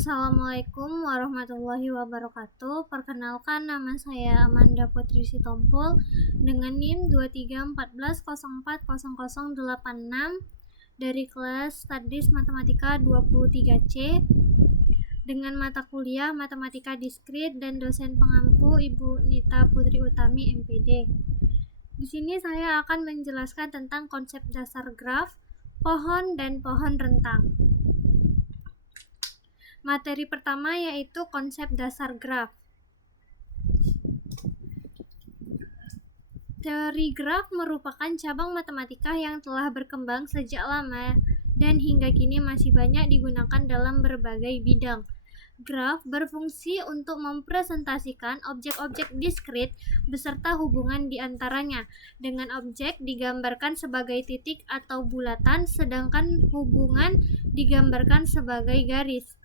Assalamualaikum warahmatullahi wabarakatuh. Perkenalkan, nama saya Amanda Putri Sitompul dengan NIM 2314040086 dari kelas Studies Matematika 23C dengan mata kuliah Matematika Diskrit dan dosen pengampu Ibu Nita Putri Utami MPD. Di sini saya akan menjelaskan tentang konsep dasar graf, pohon, dan pohon rentang. Materi pertama yaitu konsep dasar graf. Teori graf merupakan cabang matematika yang telah berkembang sejak lama dan hingga kini masih banyak digunakan dalam berbagai bidang. Graf berfungsi untuk mempresentasikan objek-objek diskrit beserta hubungan di antaranya. Dengan objek digambarkan sebagai titik atau bulatan, sedangkan hubungan digambarkan sebagai garis.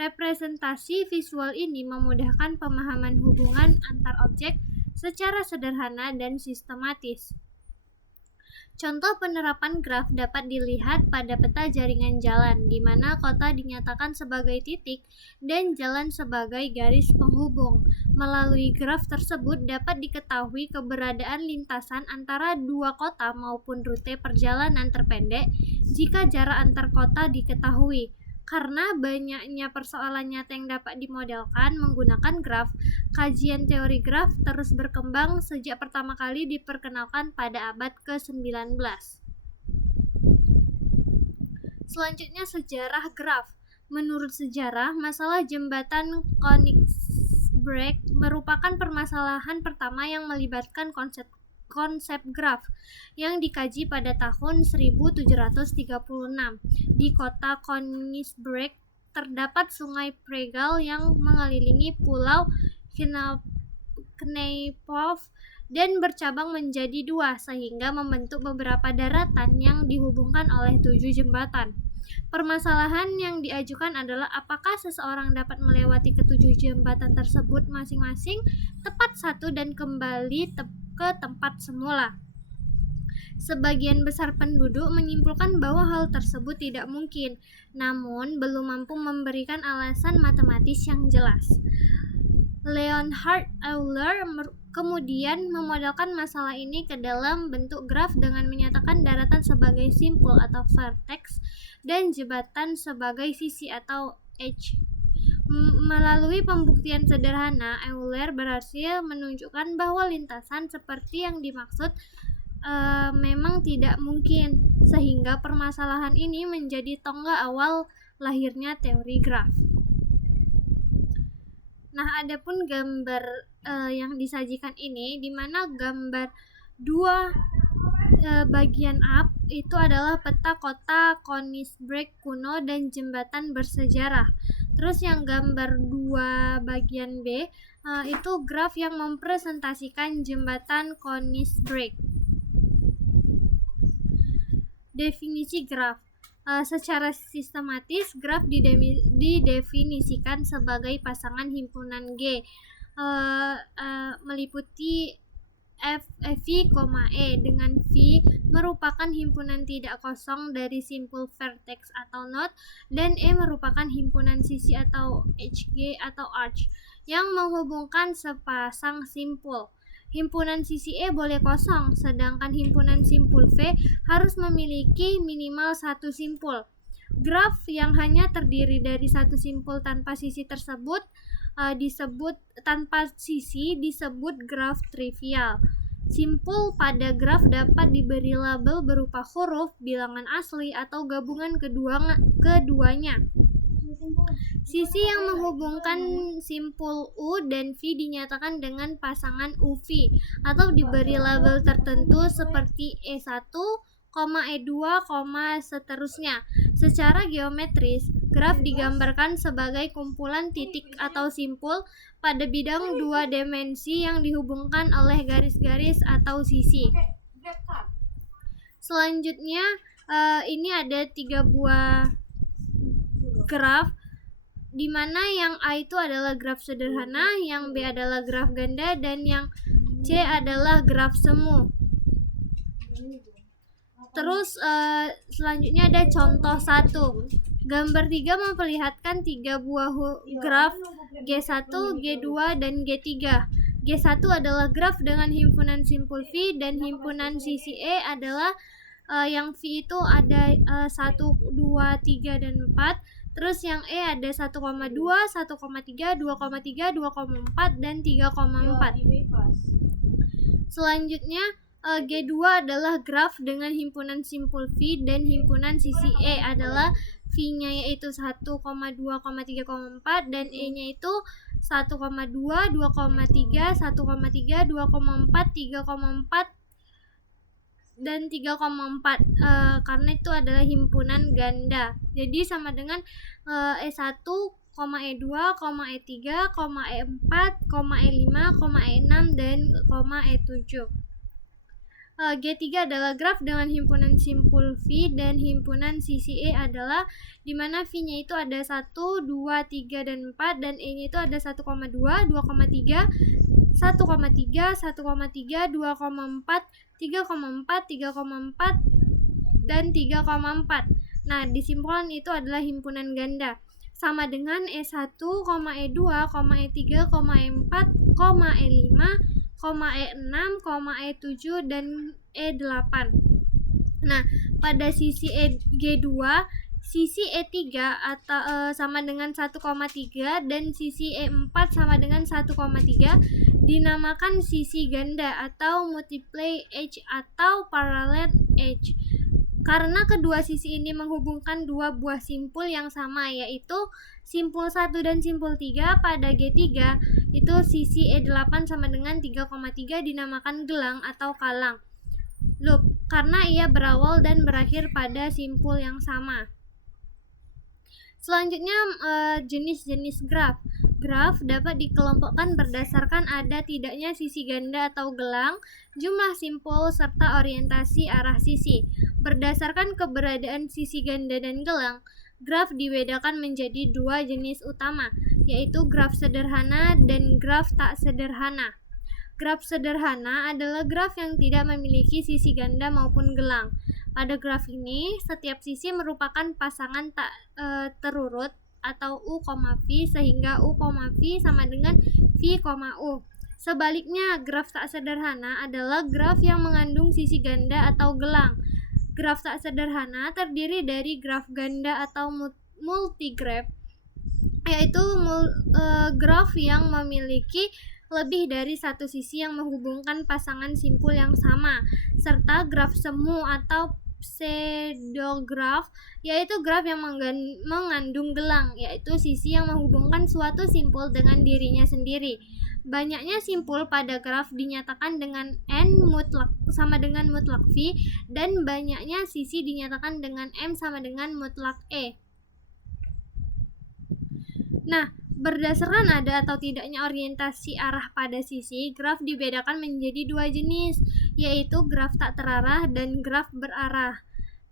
Representasi visual ini memudahkan pemahaman hubungan antar objek secara sederhana dan sistematis. Contoh penerapan graf dapat dilihat pada peta jaringan jalan, di mana kota dinyatakan sebagai titik dan jalan sebagai garis penghubung. Melalui graf tersebut dapat diketahui keberadaan lintasan antara dua kota maupun rute perjalanan terpendek jika jarak antar kota diketahui. Karena banyaknya persoalan nyata yang dapat dimodelkan menggunakan graf, kajian teori graf terus berkembang sejak pertama kali diperkenalkan pada abad ke-19. Selanjutnya, sejarah graf. Menurut sejarah, masalah jembatan Königsberg merupakan permasalahan pertama yang melibatkan konsep graf yang dikaji pada tahun 1736. Di kota Königsberg terdapat sungai Pregal yang mengelilingi pulau Kneiphof dan bercabang menjadi dua sehingga membentuk beberapa daratan yang dihubungkan oleh 7 jembatan. Permasalahan yang diajukan adalah apakah seseorang dapat melewati ketujuh jembatan tersebut masing-masing tepat satu dan kembali ke tempat semula. Sebagian besar penduduk menyimpulkan bahwa hal tersebut tidak mungkin, namun belum mampu memberikan alasan matematis yang jelas. Leonhard Euler kemudian memodelkan masalah ini ke dalam bentuk graf dengan menyatakan daratan sebagai simpul atau vertex dan jembatan sebagai sisi atau edge. Melalui pembuktian sederhana, Euler berhasil menunjukkan bahwa lintasan seperti yang dimaksud memang tidak mungkin, sehingga permasalahan ini menjadi tonggak awal lahirnya teori graf. Nah, adapun gambar yang disajikan ini, di mana gambar dua bagian up itu adalah peta kota Königsberg kuno dan jembatan bersejarah. Terus yang gambar 2 bagian B itu graf yang mempresentasikan jembatan Königsberg. Definisi graf. Secara sistematis, graf didefinisikan sebagai pasangan himpunan G meliputi F, V, E, dengan V merupakan himpunan tidak kosong dari simpul vertex atau node, dan E merupakan himpunan sisi atau HG atau arch yang menghubungkan sepasang simpul. Himpunan sisi E boleh kosong, sedangkan himpunan simpul V harus memiliki minimal satu simpul. Graf yang hanya terdiri dari satu simpul tanpa sisi tersebut disebut graf trivial. Simpul pada graf dapat diberi label berupa huruf, bilangan asli, atau gabungan keduanya. Sisi yang menghubungkan simpul U dan V dinyatakan dengan pasangan UV atau diberi label tertentu seperti E1, E2, seterusnya. Secara geometris, graf digambarkan sebagai kumpulan titik atau simpul pada bidang 2 dimensi yang dihubungkan oleh garis-garis atau sisi. Selanjutnya, ini ada 3 buah graf, di mana yang A itu adalah graf sederhana, yang B adalah graf ganda, dan yang C adalah graf semu. Terus selanjutnya ada contoh 1. Gambar 3 memperlihatkan 3 buah graf G1, G2, dan G3. G1 adalah graf dengan himpunan simpul V dan himpunan sisi E adalah yang V itu ada 1, 2, 3, dan 4. Terus yang E ada 1,2, 1,3, 2,3, 2,4, dan 3,4. Selanjutnya G2 adalah graf dengan himpunan simpul V dan himpunan sisi E adalah V-nya yaitu 1,2, 3,4 dan E-nya itu 1,2, 2,3, 1,3, 2,4, 3,4 dan 3,4 karena itu adalah himpunan ganda. Jadi sama dengan E1, E2, E3, E4, E5, E6, dan E7. G3 adalah graf dengan himpunan simpul V dan himpunan sisi E adalah dimana V-nya itu ada 1, 2, 3, dan 4 dan E-nya itu ada 1,2, 2,3, 1,3, 1,3, 2,4, 3,4, 3,4, dan 3,4. Nah, disimpulan itu adalah himpunan ganda sama dengan E1, E2, E3, E4, E5, E6, E7, dan E8. Nah, pada sisi G2, sisi E3 atau sama dengan 1,3 dan sisi E4 sama dengan 1,3 dinamakan sisi ganda atau multiply edge atau parallel edge. Karena kedua sisi ini menghubungkan dua buah simpul yang sama, yaitu simpul 1 dan simpul 3 pada G3, itu sisi E8 sama dengan 3,3 dinamakan gelang atau kalang loop, karena ia berawal dan berakhir pada simpul yang sama. Selanjutnya jenis-jenis graf. Graf dapat dikelompokkan berdasarkan ada tidaknya sisi ganda atau gelang, jumlah simpul, serta orientasi arah sisi. Berdasarkan keberadaan sisi ganda dan gelang, graf dibedakan menjadi dua jenis utama, yaitu graf sederhana dan graf tak sederhana. Graf sederhana adalah graf yang tidak memiliki sisi ganda maupun gelang. Pada graf ini, setiap sisi merupakan pasangan tak terurut atau U, V, sehingga U, V sama dengan V, U. Sebaliknya, graf tak sederhana adalah graf yang mengandung sisi ganda atau gelang. Graf tak sederhana terdiri dari graf ganda atau multigraf, yaitu graf yang memiliki lebih dari satu sisi yang menghubungkan pasangan simpul yang sama, serta graf semu atau pseudograf, yaitu graf yang mengandung gelang, yaitu sisi yang menghubungkan suatu simpul dengan dirinya sendiri. Banyaknya simpul pada graf dinyatakan dengan N mutlak sama dengan mutlak V, dan banyaknya sisi dinyatakan dengan M sama dengan mutlak E. Nah, berdasarkan ada atau tidaknya orientasi arah pada sisi, graf dibedakan menjadi dua jenis, yaitu graf tak terarah dan graf berarah.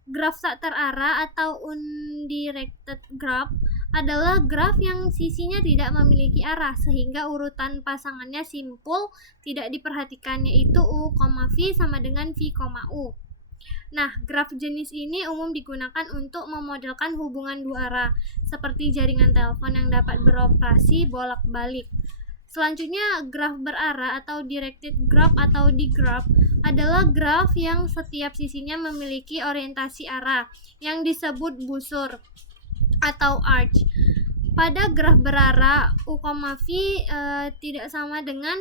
Graf tak terarah atau undirected graph adalah graf yang sisinya tidak memiliki arah, sehingga urutan pasangannya simpul tidak diperhatikan, yaitu U, V sama dengan V, U. Nah, graf jenis ini umum digunakan untuk memodelkan hubungan dua arah, seperti jaringan telepon yang dapat beroperasi bolak-balik. Selanjutnya, graf berarah atau directed graph atau digraph adalah graf yang setiap sisinya memiliki orientasi arah yang disebut busur atau arch. Pada graf berarah, U, V tidak sama dengan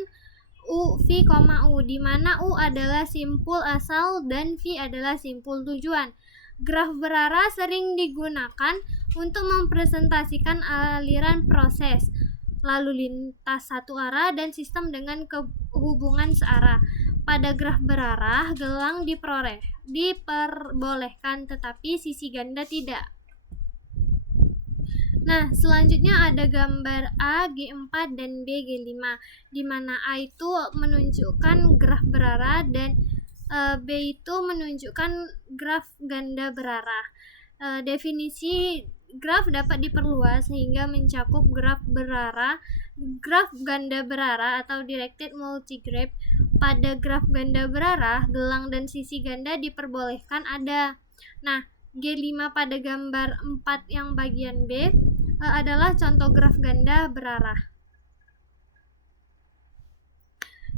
U, V, U, di mana U adalah simpul asal dan V adalah simpul tujuan. Graf berarah sering digunakan untuk mempresentasikan aliran proses, lalu lintas satu arah, dan sistem dengan hubungan searah. Pada graf berarah, gelang diperbolehkan, tetapi sisi ganda tidak. Nah, selanjutnya ada gambar A, G4, dan B, G5, di mana A itu menunjukkan graf berarah dan B itu menunjukkan graf ganda berarah. Definisi graf dapat diperluas sehingga mencakup graf berarah, graf ganda berarah atau directed multigraph. Pada graf ganda berarah, gelang dan sisi ganda diperbolehkan ada. Nah, G5 pada gambar 4 yang bagian B adalah contoh graf ganda berarah.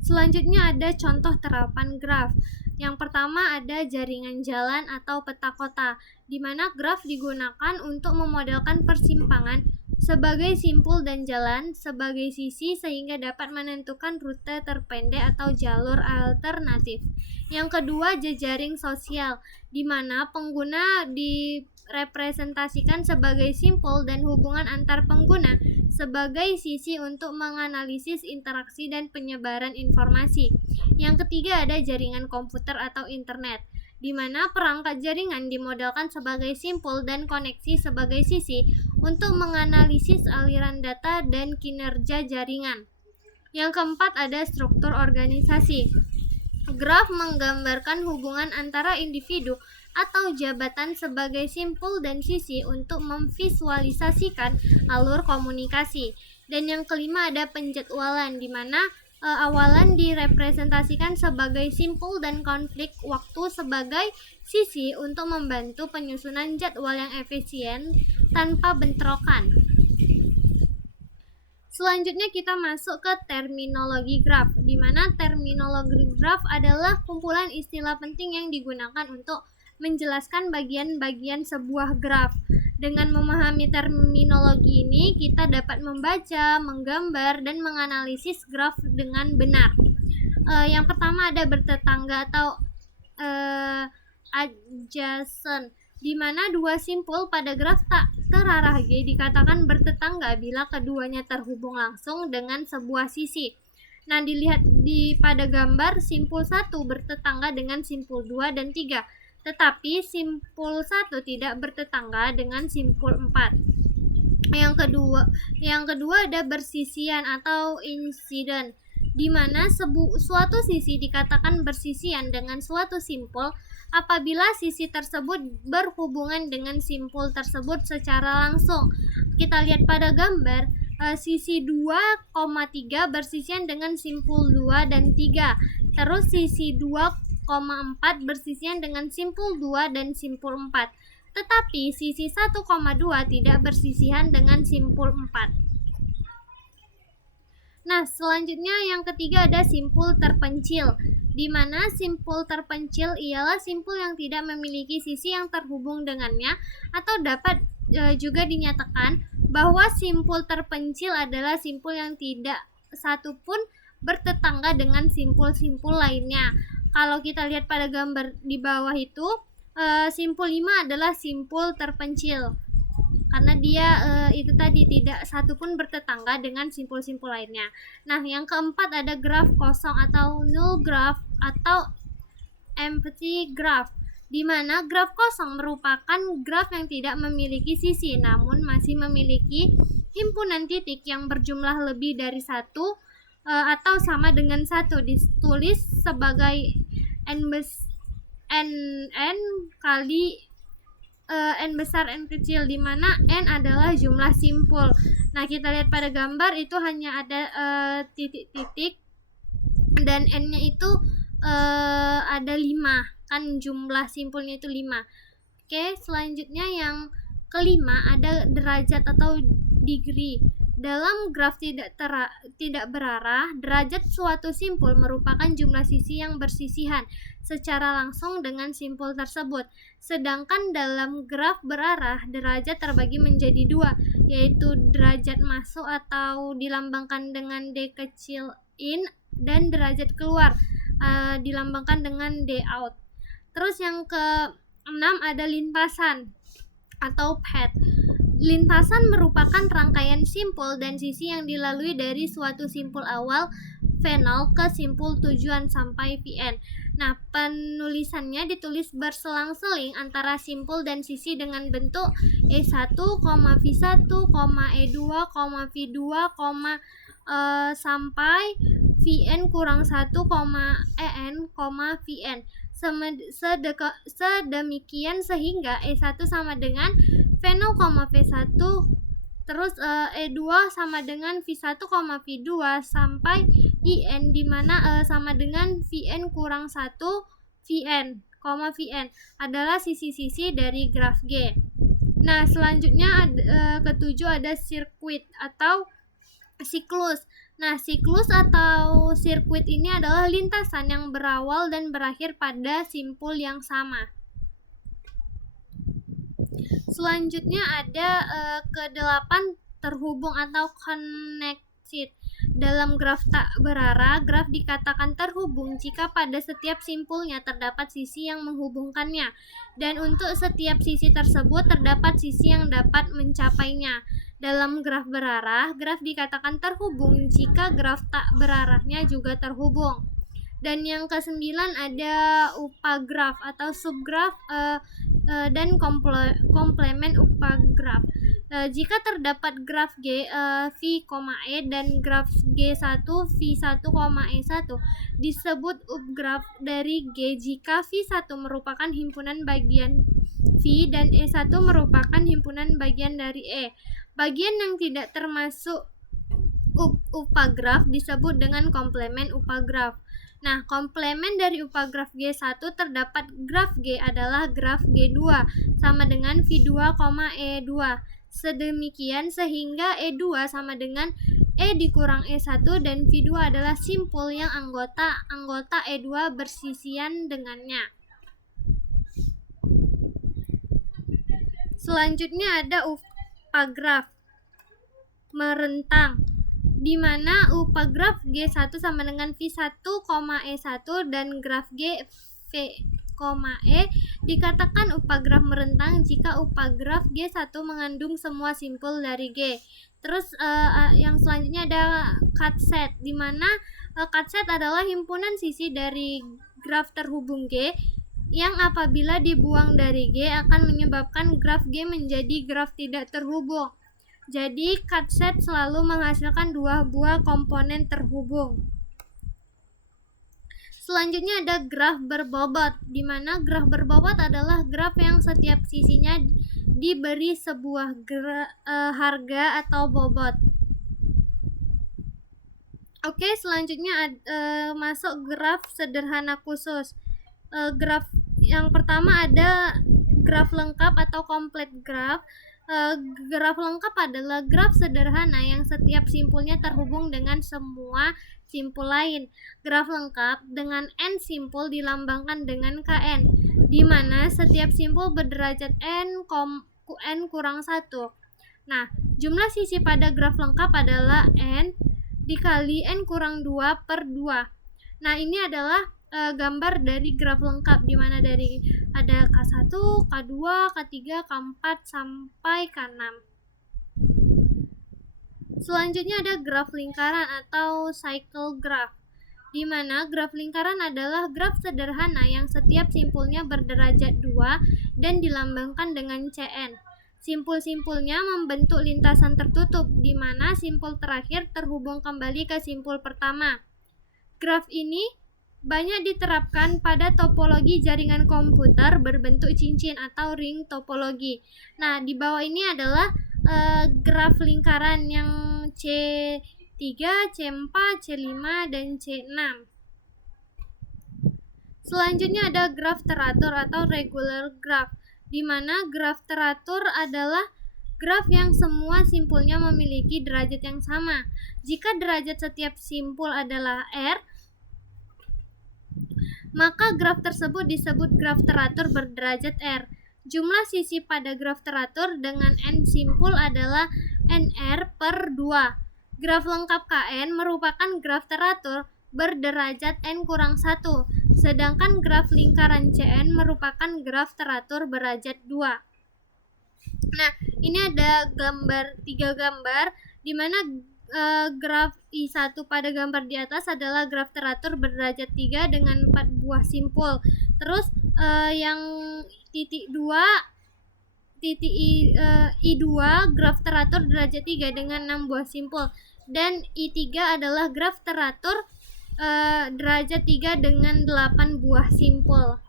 Selanjutnya ada contoh terapan graf. Yang pertama ada jaringan jalan atau peta kota, di mana graf digunakan untuk memodelkan persimpangan sebagai simpul dan jalan sebagai sisi sehingga dapat menentukan rute terpendek atau jalur alternatif. Yang kedua, jejaring sosial, di mana pengguna direpresentasikan sebagai simpul dan hubungan antar pengguna sebagai sisi untuk menganalisis interaksi dan penyebaran informasi. Yang ketiga ada jaringan komputer atau internet, di mana perangkat jaringan dimodelkan sebagai simpul dan koneksi sebagai sisi untuk menganalisis aliran data dan kinerja jaringan. Yang keempat ada struktur organisasi. Graf menggambarkan hubungan antara individu atau jabatan sebagai simpul dan sisi untuk memvisualisasikan alur komunikasi. Dan yang kelima ada penjadwalan, di mana awalan direpresentasikan sebagai simpul dan konflik waktu sebagai sisi untuk membantu penyusunan jadwal yang efisien tanpa bentrokan. Selanjutnya kita masuk ke terminologi graf, di mana terminologi graf adalah kumpulan istilah penting yang digunakan untuk menjelaskan bagian-bagian sebuah graf. Dengan memahami terminologi ini, kita dapat membaca, menggambar, dan menganalisis graf dengan benar. Yang pertama ada bertetangga atau adjacent, di mana dua simpul pada graf tak terarah G dikatakan bertetangga bila keduanya terhubung langsung dengan sebuah sisi. Nah, dilihat pada gambar, simpul 1 bertetangga dengan simpul 2 dan 3, tetapi simpul 1 tidak bertetangga dengan simpul 4. Yang kedua ada bersisian atau incident, di mana suatu sisi dikatakan bersisian dengan suatu simpul apabila sisi tersebut berhubungan dengan simpul tersebut secara langsung. Kita lihat pada gambar, sisi 2,3 bersisian dengan simpul 2 dan 3. Terus sisi 2,4 bersisian dengan simpul 2 dan simpul 4. Tetapi sisi 1,2 tidak bersisian dengan simpul 4. Nah, selanjutnya yang ketiga ada simpul terpencil, di mana simpul terpencil ialah simpul yang tidak memiliki sisi yang terhubung dengannya, atau dapat juga dinyatakan bahwa simpul terpencil adalah simpul yang tidak satupun bertetangga dengan simpul-simpul lainnya. Kalau kita lihat pada gambar di bawah itu, simpul 5 adalah simpul terpencil, karena dia itu tadi tidak satupun bertetangga dengan simpul-simpul lainnya. Nah, yang keempat ada graf kosong atau null graph atau empty graph, di mana graf kosong merupakan graf yang tidak memiliki sisi namun masih memiliki himpunan titik yang berjumlah lebih dari 1 atau sama dengan 1, ditulis sebagai n kali n besar n kecil, di mana n adalah jumlah simpul. Nah, kita lihat pada gambar itu hanya ada titik-titik dan n-nya itu ada 5, kan jumlah simpulnya itu 5. Oke, selanjutnya yang kelima ada derajat atau degree. Dalam graf tidak berarah, derajat suatu simpul merupakan jumlah sisi yang bersisihan secara langsung dengan simpul tersebut. Sedangkan dalam graf berarah, derajat terbagi menjadi 2, yaitu derajat masuk atau dilambangkan dengan D kecil in, dan derajat keluar dilambangkan dengan D out. Terus yang ke-6 ada lintasan atau path. Lintasan merupakan rangkaian simpul dan sisi yang dilalui dari suatu simpul awal V0 ke simpul tujuan sampai Vn. Nah, penulisannya ditulis berselang-seling antara simpul dan sisi dengan bentuk E1, V1, E2, V2, sampai Vn kurang 1, En, Vn. Sedemikian sehingga E1 sama dengan V0, V1, terus E2 sama dengan V1, V2 sampai In, di mana sama dengan Vn kurang 1 Vn. Vn adalah sisi-sisi dari graf G. Nah, selanjutnya ketujuh ada sirkuit atau siklus. Nah, siklus atau sirkuit ini adalah lintasan yang berawal dan berakhir pada simpul yang sama. Selanjutnya ada ke-8 terhubung atau connected. Dalam graf tak berarah, graf dikatakan terhubung jika pada setiap simpulnya terdapat sisi yang menghubungkannya, dan untuk setiap sisi tersebut terdapat sisi yang dapat mencapainya. Dalam graf berarah, graf dikatakan terhubung jika graf tak berarahnya juga terhubung. Dan yang ke-9 ada upagraf atau subgraf dan komplement upagraf. Jika terdapat graf G V, E dan graf G1 V1, E1 disebut upgraf dari G jika V1 merupakan himpunan bagian V dan E1 merupakan himpunan bagian dari E. Bagian yang tidak termasuk upagraf disebut dengan komplement upagraf. Nah, komplement dari upagraf G1 terdapat graf G adalah graf G2 sama dengan V2, E2. Sedemikian sehingga E2 sama dengan E dikurang E1 dan V2 adalah simpul yang anggota E2 bersisian dengannya. Selanjutnya ada upagraf merentang, di mana upagraf G1 sama dengan V1, E1 dan graf G V, E dikatakan upagraf merentang jika upagraf G1 mengandung semua simpul dari G. Terus yang selanjutnya ada cutset, di mana cutset adalah himpunan sisi dari graf terhubung G yang apabila dibuang dari G akan menyebabkan graf G menjadi graf tidak terhubung. Jadi, cutset selalu menghasilkan dua buah komponen terhubung. Selanjutnya ada graf berbobot, di mana graf berbobot adalah graf yang setiap sisinya diberi sebuah harga atau bobot. Oke, selanjutnya masuk graf sederhana khusus. Graf yang pertama ada graf lengkap atau complete graph. Graf lengkap adalah graf sederhana yang setiap simpulnya terhubung dengan semua simpul lain. Graf lengkap dengan n simpul dilambangkan dengan Kn, di mana setiap simpul berderajat n kurang 1. Nah, jumlah sisi pada graf lengkap adalah n dikali n kurang 2 per 2. Nah, ini adalah gambar dari graf lengkap, di mana dari ada K1, K2, K3, K4 sampai K6. Selanjutnya ada graf lingkaran atau cycle graph, di mana graf lingkaran adalah graf sederhana yang setiap simpulnya berderajat 2 dan dilambangkan dengan Cn. Simpul-simpulnya membentuk lintasan tertutup, di mana simpul terakhir terhubung kembali ke simpul pertama. Graf ini banyak diterapkan pada topologi jaringan komputer berbentuk cincin atau ring topologi. Nah, di bawah ini adalah graf lingkaran yang C3, C4, C5, dan C6. Selanjutnya ada graf teratur atau regular graph, di mana graf teratur adalah graf yang semua simpulnya memiliki derajat yang sama. Jika derajat setiap simpul adalah R, maka graf tersebut disebut graf teratur berderajat R. Jumlah sisi pada graf teratur dengan n simpul adalah nr per 2. Graf lengkap Kn merupakan graf teratur berderajat n kurang 1, sedangkan graf lingkaran Cn merupakan graf teratur berderajat 2. Nah, ini ada 3 gambar, di mana graf I1 pada gambar di atas adalah graf teratur berderajat 3 dengan 4 buah simpul. Terus yang titik 2 I2 graf teratur derajat 3 dengan 6 buah simpul, dan I3 adalah graf teratur derajat 3 dengan 8 buah simpul.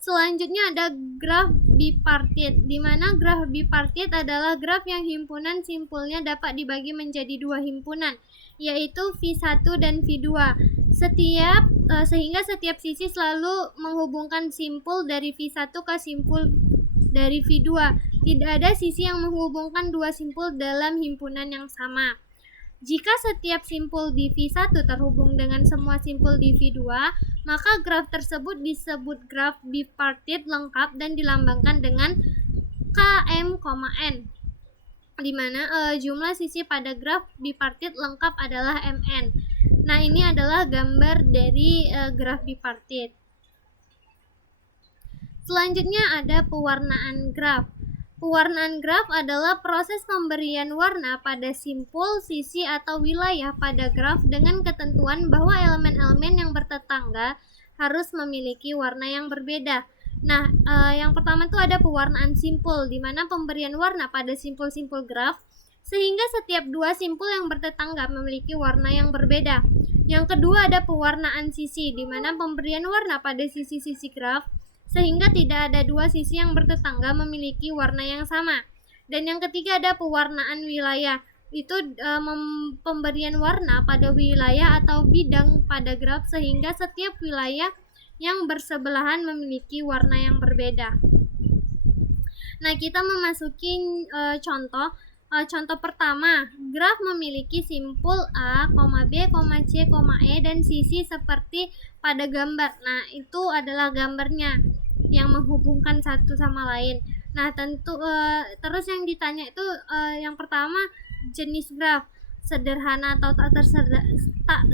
Selanjutnya ada graf bipartit, di mana graf bipartit adalah graf yang himpunan simpulnya dapat dibagi menjadi dua himpunan, yaitu V1 dan V2. Setiap sehingga setiap sisi selalu menghubungkan simpul dari V1 ke simpul dari V2. Tidak ada sisi yang menghubungkan dua simpul dalam himpunan yang sama. Jika setiap simpul di V1 terhubung dengan semua simpul di V2, maka graf tersebut disebut graf bipartit lengkap dan dilambangkan dengan Km, N, di mana jumlah sisi pada graf bipartit lengkap adalah Mn. Nah, ini adalah gambar dari graf bipartit. Selanjutnya ada pewarnaan graf. Pewarnaan graf adalah proses pemberian warna pada simpul, sisi, atau wilayah pada graf dengan ketentuan bahwa elemen-elemen yang bertetangga harus memiliki warna yang berbeda. Nah, yang pertama itu ada pewarnaan simpul, di mana pemberian warna pada simpul-simpul graf sehingga setiap dua simpul yang bertetangga memiliki warna yang berbeda. Yang kedua ada pewarnaan sisi, di mana pemberian warna pada sisi-sisi graf sehingga tidak ada dua sisi yang bertetangga memiliki warna yang sama. Dan yang ketiga ada pewarnaan wilayah, itu pemberian warna pada wilayah atau bidang pada graf sehingga setiap wilayah yang bersebelahan memiliki warna yang berbeda. Nah, kita memasuki contoh. Contoh pertama, graf memiliki simpul A, B, C, E dan sisi seperti pada gambar. Nah, itu adalah gambarnya yang menghubungkan satu sama lain. Nah, tentu terus yang ditanya itu yang pertama jenis graf, sederhana atau tak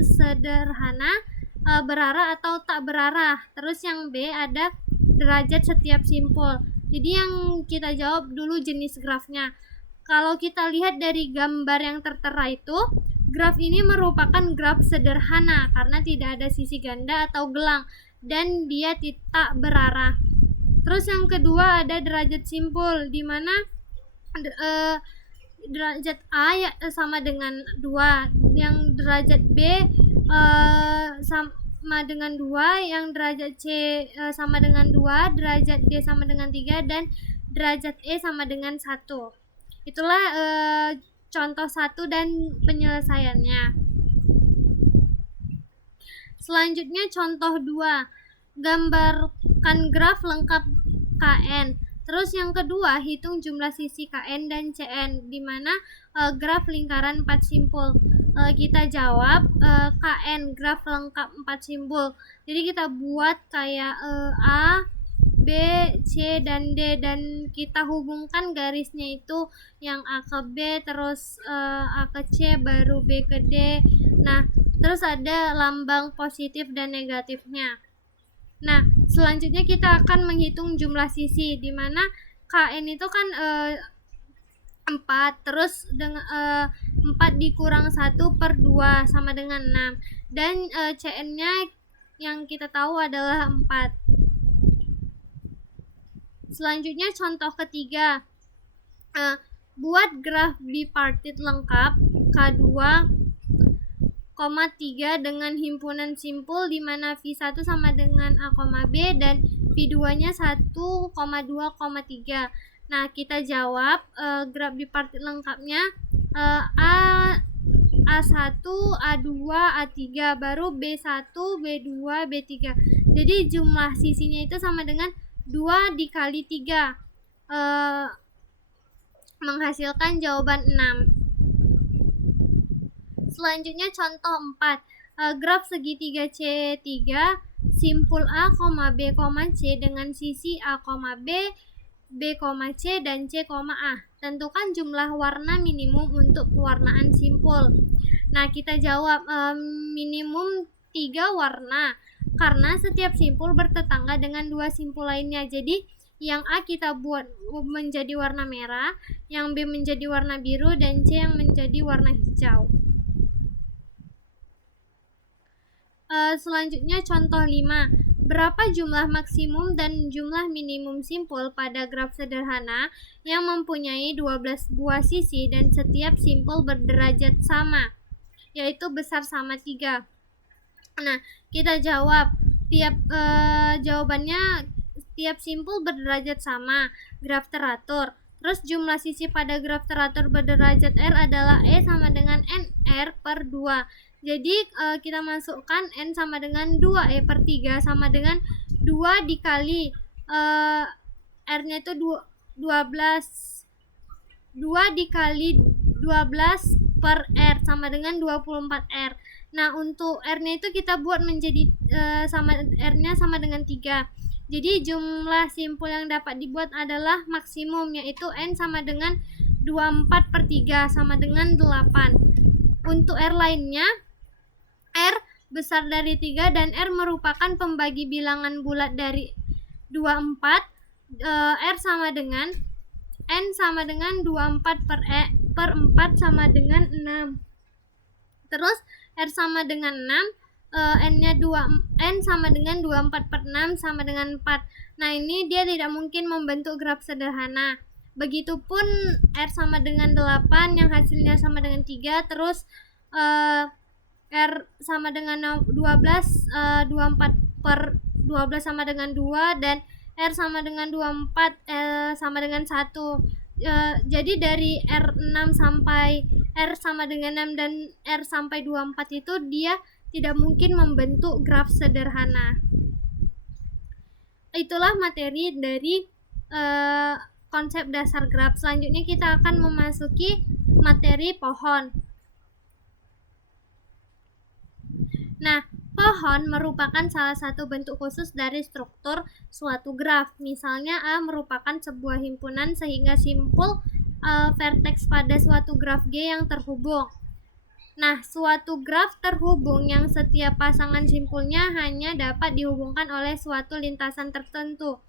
sederhana, berarah atau tak berarah. Terus yang B ada derajat setiap simpul. Jadi yang kita jawab dulu jenis grafnya. Kalau kita lihat dari gambar yang tertera itu, graf ini merupakan graf sederhana karena tidak ada sisi ganda atau gelang dan dia tak berarah. Terus yang kedua ada derajat simpul, di mana derajat A sama dengan 2, yang derajat B sama dengan 2, yang derajat C sama dengan 2, derajat D sama dengan 3, dan derajat E sama dengan 1. Itulah contoh 1 dan penyelesaiannya. Selanjutnya contoh 2, gambarkan graf lengkap Kn. Terus yang kedua, hitung jumlah sisi Kn dan Cn, di mana graf lingkaran 4 simpul. Kita jawab Kn graf lengkap 4 simpul. Jadi kita buat kayak A, B, C, dan D, dan kita hubungkan garisnya itu yang A ke B, terus A ke C, baru B ke D. Nah, terus ada lambang positif dan negatifnya. Nah, selanjutnya kita akan menghitung jumlah sisi, di mana Kn itu kan 4, terus dengan 4 dikurang 1 per 2 sama dengan 6, dan Cn-nya yang kita tahu adalah 4. Selanjutnya contoh ketiga, buat graf bipartit lengkap K2, 3 dengan himpunan simpul di mana V1 sama dengan A, B dan V2-nya 1, 2, 3. Nah, kita jawab graf bipartit lengkapnya A1, A2, A3, baru B1, B2, B3. Jadi jumlah sisinya itu sama dengan 2 dikali 3, menghasilkan jawaban 6. Selanjutnya contoh 4, graf segitiga C3, simpul A, B, C dengan sisi A, B, B, C, dan C, A. Tentukan jumlah warna minimum untuk pewarnaan simpul. Nah, kita jawab minimum 3 warna karena setiap simpul bertetangga dengan 2 simpul lainnya. Jadi yang A kita buat menjadi warna merah, yang B menjadi warna biru, dan C yang menjadi warna hijau. Selanjutnya contoh 5, berapa jumlah maksimum dan jumlah minimum simpul pada graf sederhana yang mempunyai 12 buah sisi dan setiap simpul berderajat sama, yaitu besar sama 3. Nah, kita jawab jawabannya tiap simpul berderajat sama, graf teratur. Terus jumlah sisi pada graf teratur berderajat R adalah E sama dengan NR per 2. Jadi kita masukkan N sama dengan 2, E per 3 sama dengan 2 dikali R-nya itu 12. 2 dikali 12 per R sama dengan 24 R. Nah, untuk R-nya itu kita buat menjadi R-nya sama dengan 3. Jadi jumlah simpul yang dapat dibuat adalah maksimum, yaitu N sama dengan 24 per 3 sama dengan 8. Untuk R lainnya, R besar dari 3 dan R merupakan pembagi bilangan bulat dari 24. R sama dengan N sama dengan 24 per 4 sama dengan 6. Terus R sama dengan 6, N-nya N sama dengan 24 per 6 sama dengan 4. Nah, ini dia tidak mungkin membentuk graf sederhana. Begitupun R sama dengan 8 yang hasilnya sama dengan 3. Terus R sama dengan 12, 24 per 12 sama dengan 2, dan R sama dengan 24 sama dengan 1. Jadi dari R6 sampai R sama dengan 6 dan R sampai 24 itu dia tidak mungkin membentuk graf sederhana. Itulah materi dari konsep dasar graf. Selanjutnya kita akan memasuki materi pohon. Nah, pohon merupakan salah satu bentuk khusus dari struktur suatu graf. Misalnya A merupakan sebuah himpunan sehingga simpul vertex pada suatu graf G yang terhubung. Nah, suatu graf terhubung yang setiap pasangan simpulnya hanya dapat dihubungkan oleh suatu lintasan tertentu,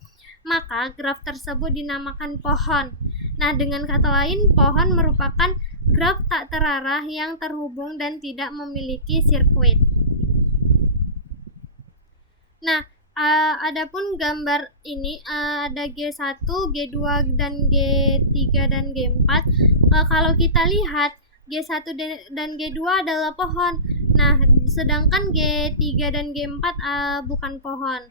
maka graf tersebut dinamakan pohon. Nah, dengan kata lain, pohon merupakan graf tak terarah yang terhubung dan tidak memiliki sirkuit. Nah, adapun gambar ini ada G1, G2, dan G3 dan G4. Kalau kita lihat G1 dan G2 adalah pohon. Nah, sedangkan G3 dan G4 bukan pohon.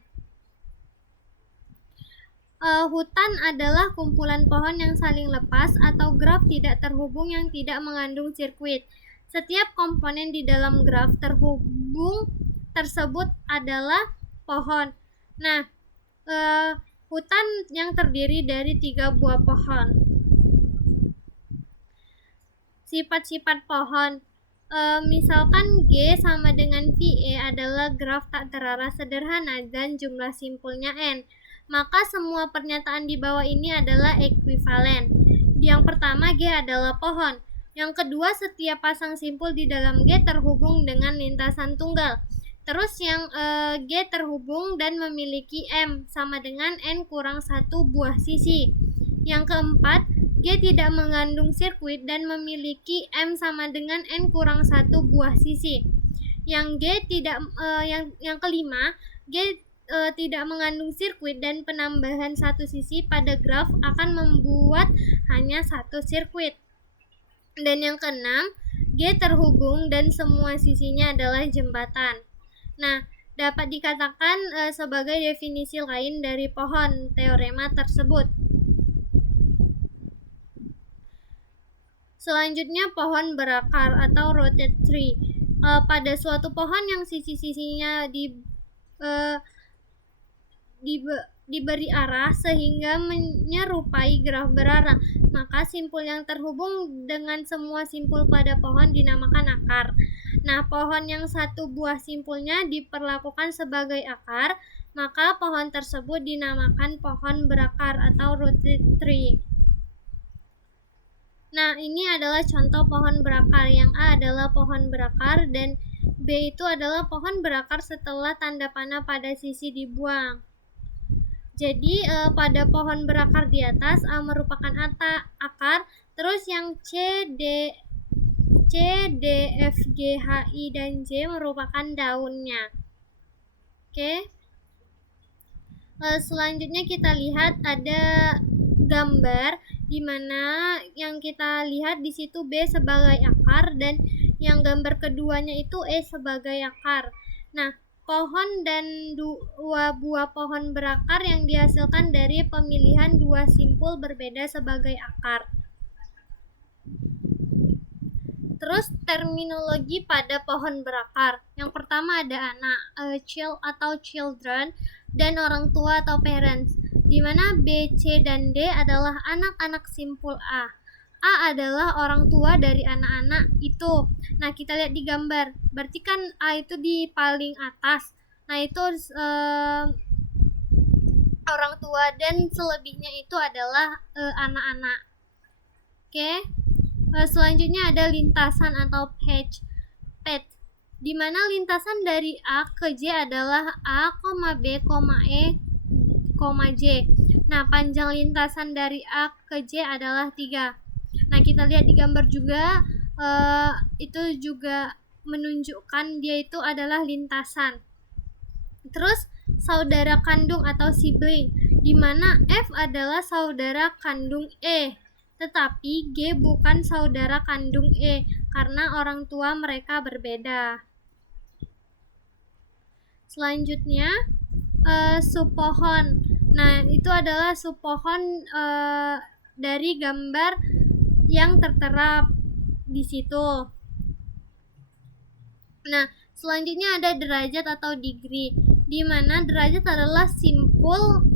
Hutan adalah kumpulan pohon yang saling lepas atau graf tidak terhubung yang tidak mengandung sirkuit. Setiap komponen di dalam graf terhubung tersebut adalah pohon. Nah, hutan yang terdiri dari 3 buah pohon. Sifat-sifat pohon, misalkan G sama dengan VE adalah graf tak terarah sederhana dan jumlah simpulnya N, maka semua pernyataan di bawah ini adalah ekuivalen. Yang pertama, G adalah pohon. Yang kedua, setiap pasang simpul di dalam G terhubung dengan lintasan tunggal. Terus yang G terhubung dan memiliki M sama dengan N kurang 1 buah sisi. Yang keempat, G tidak mengandung sirkuit dan memiliki M sama dengan N kurang 1 buah sisi. Yang kelima, G tidak mengandung sirkuit dan penambahan satu sisi pada graf akan membuat hanya satu sirkuit. Dan yang keenam, G terhubung dan semua sisinya adalah jembatan. Nah, dapat dikatakan sebagai definisi lain dari pohon teorema tersebut. Selanjutnya, pohon berakar atau rooted tree. Pada suatu pohon yang sisi-sisinya diberi arah sehingga menyerupai graf berarah, maka simpul yang terhubung dengan semua simpul pada pohon dinamakan akar. Nah, pohon yang satu buah simpulnya diperlakukan sebagai akar, maka pohon tersebut dinamakan pohon berakar atau rooted tree. Nah, ini adalah contoh pohon berakar. Yang A adalah pohon berakar dan B itu adalah pohon berakar setelah tanda panah pada sisi dibuang. Jadi pada pohon berakar di atas A merupakan akar, terus yang C, D, F, G, H, I, dan J merupakan daunnya. Oke. Selanjutnya kita lihat ada gambar di mana yang kita lihat di situ B sebagai akar dan yang gambar keduanya itu E sebagai akar. Nah, pohon dan dua buah pohon berakar yang dihasilkan dari pemilihan dua simpul berbeda sebagai akar. Terus terminologi pada pohon berakar. Yang pertama ada anak, child atau children, dan orang tua atau parents, di mana B, C, dan D adalah anak-anak simpul A. A adalah orang tua dari anak-anak itu. Nah, kita lihat di gambar. Berarti kan A itu di paling atas. Nah, itu orang tua, dan selebihnya itu adalah anak-anak. Oke. Selanjutnya ada lintasan atau path, di mana lintasan dari A ke J adalah A, B, E, J. Nah, panjang lintasan dari A ke J adalah 3. Nah, kita lihat di gambar juga, itu juga menunjukkan dia itu adalah lintasan. Terus saudara kandung atau sibling, di mana F adalah saudara kandung E, tetapi G bukan saudara kandung E karena orang tua mereka berbeda. Selanjutnya subpohon. Nah, itu adalah subpohon dari gambar yang tertera di situ. Nah, selanjutnya ada derajat atau degree, di mana derajat adalah simpul.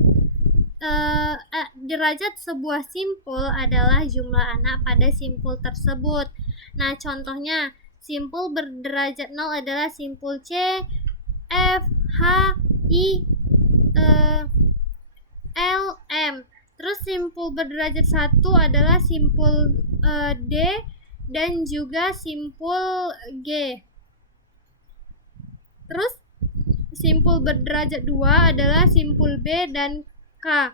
Derajat sebuah simpul adalah jumlah anak pada simpul tersebut. Nah, contohnya simpul berderajat 0 adalah simpul C, F, H, I, L, M. Terus simpul berderajat 1 adalah simpul D dan juga simpul G. Terus simpul berderajat 2 adalah simpul B dan K.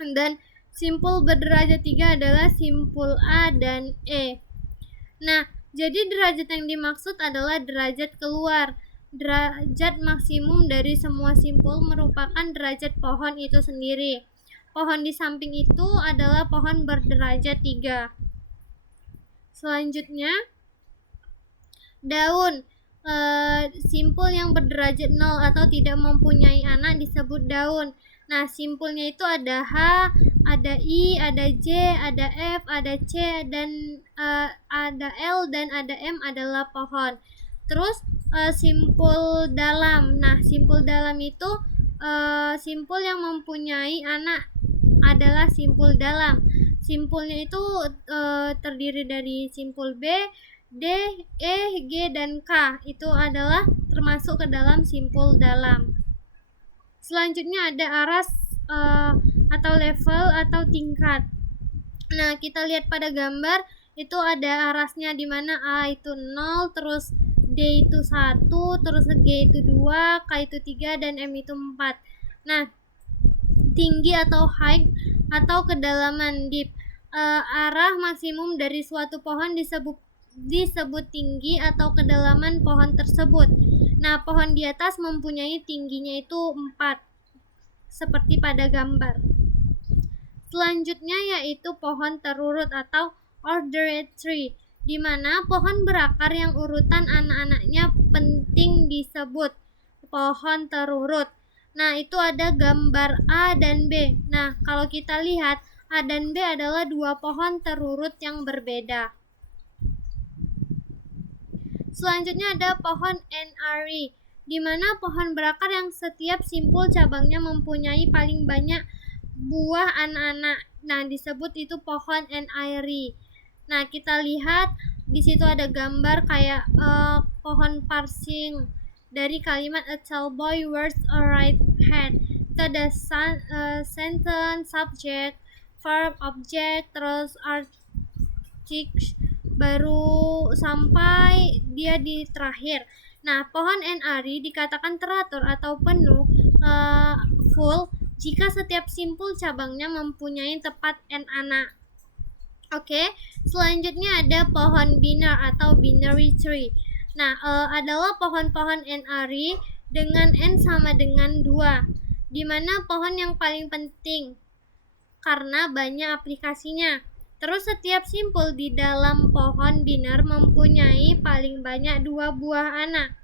Dan simpul berderajat 3 adalah simpul A dan E. Nah, jadi derajat yang dimaksud adalah derajat keluar. Derajat maksimum dari semua simpul merupakan derajat pohon itu sendiri. Pohon di samping itu adalah pohon berderajat 3. Selanjutnya, daun. Simpul yang berderajat 0 atau tidak mempunyai anak disebut daun. Nah, simpulnya itu ada H, ada I, ada J, ada F, ada C, dan ada L, dan ada M adalah pohon. Terus simpul dalam. Nah, simpul dalam itu simpul yang mempunyai anak adalah simpul dalam. Simpulnya itu terdiri dari simpul B, D, E, G, dan K. Itu adalah termasuk ke dalam simpul dalam. Selanjutnya ada aras atau level atau tingkat. Nah, kita lihat pada gambar itu ada arasnya, di mana A itu 0, terus D itu 1, terus G itu 2, K itu 3, dan M itu 4. Nah, tinggi atau height atau kedalaman deep. Arah maksimum dari suatu pohon disebut tinggi atau kedalaman pohon tersebut. Nah, pohon di atas mempunyai tingginya itu 4, seperti pada gambar. Selanjutnya yaitu pohon terurut atau ordered tree, di mana pohon berakar yang urutan anak-anaknya penting disebut pohon terurut. Nah, itu ada gambar A dan B. Nah, kalau kita lihat, A dan B adalah dua pohon terurut yang berbeda. Selanjutnya ada pohon NRE, di mana pohon berakar yang setiap simpul cabangnya mempunyai paling banyak buah anak-anak. Nah, disebut itu pohon NRE. Nah, kita lihat di situ ada gambar kayak pohon parsing dari kalimat a tall boy wears a red hat. Itu ada sentence, subject, verb, object, terus article, baru sampai dia di terakhir. Nah, pohon NRE dikatakan teratur atau penuh, full, jika setiap simpul cabangnya mempunyai tepat n anak. Oke, selanjutnya ada pohon binar atau binary tree. Nah, adalah pohon-pohon NRE dengan n sama dengan 2, di mana pohon yang paling penting karena banyak aplikasinya. Terus setiap simpul di dalam pohon binar mempunyai paling banyak 2 buah anak,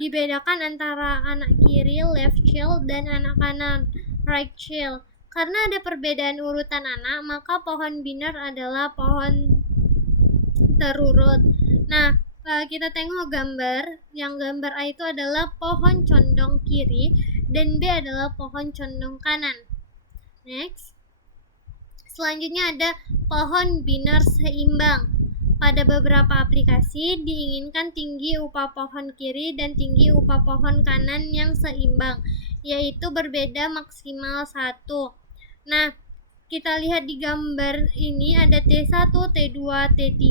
Dibedakan antara anak kiri left child dan anak kanan right child. Karena ada perbedaan urutan anak, maka pohon biner adalah pohon terurut. Nah, kita tengok gambar. Yang gambar A itu adalah pohon condong kiri dan B adalah pohon condong kanan. Next. Selanjutnya ada pohon biner seimbang. Pada beberapa aplikasi diinginkan tinggi upah pohon kiri dan tinggi upah pohon kanan yang seimbang, yaitu berbeda maksimal 1. Nah, kita lihat di gambar ini ada T1, T2, T3.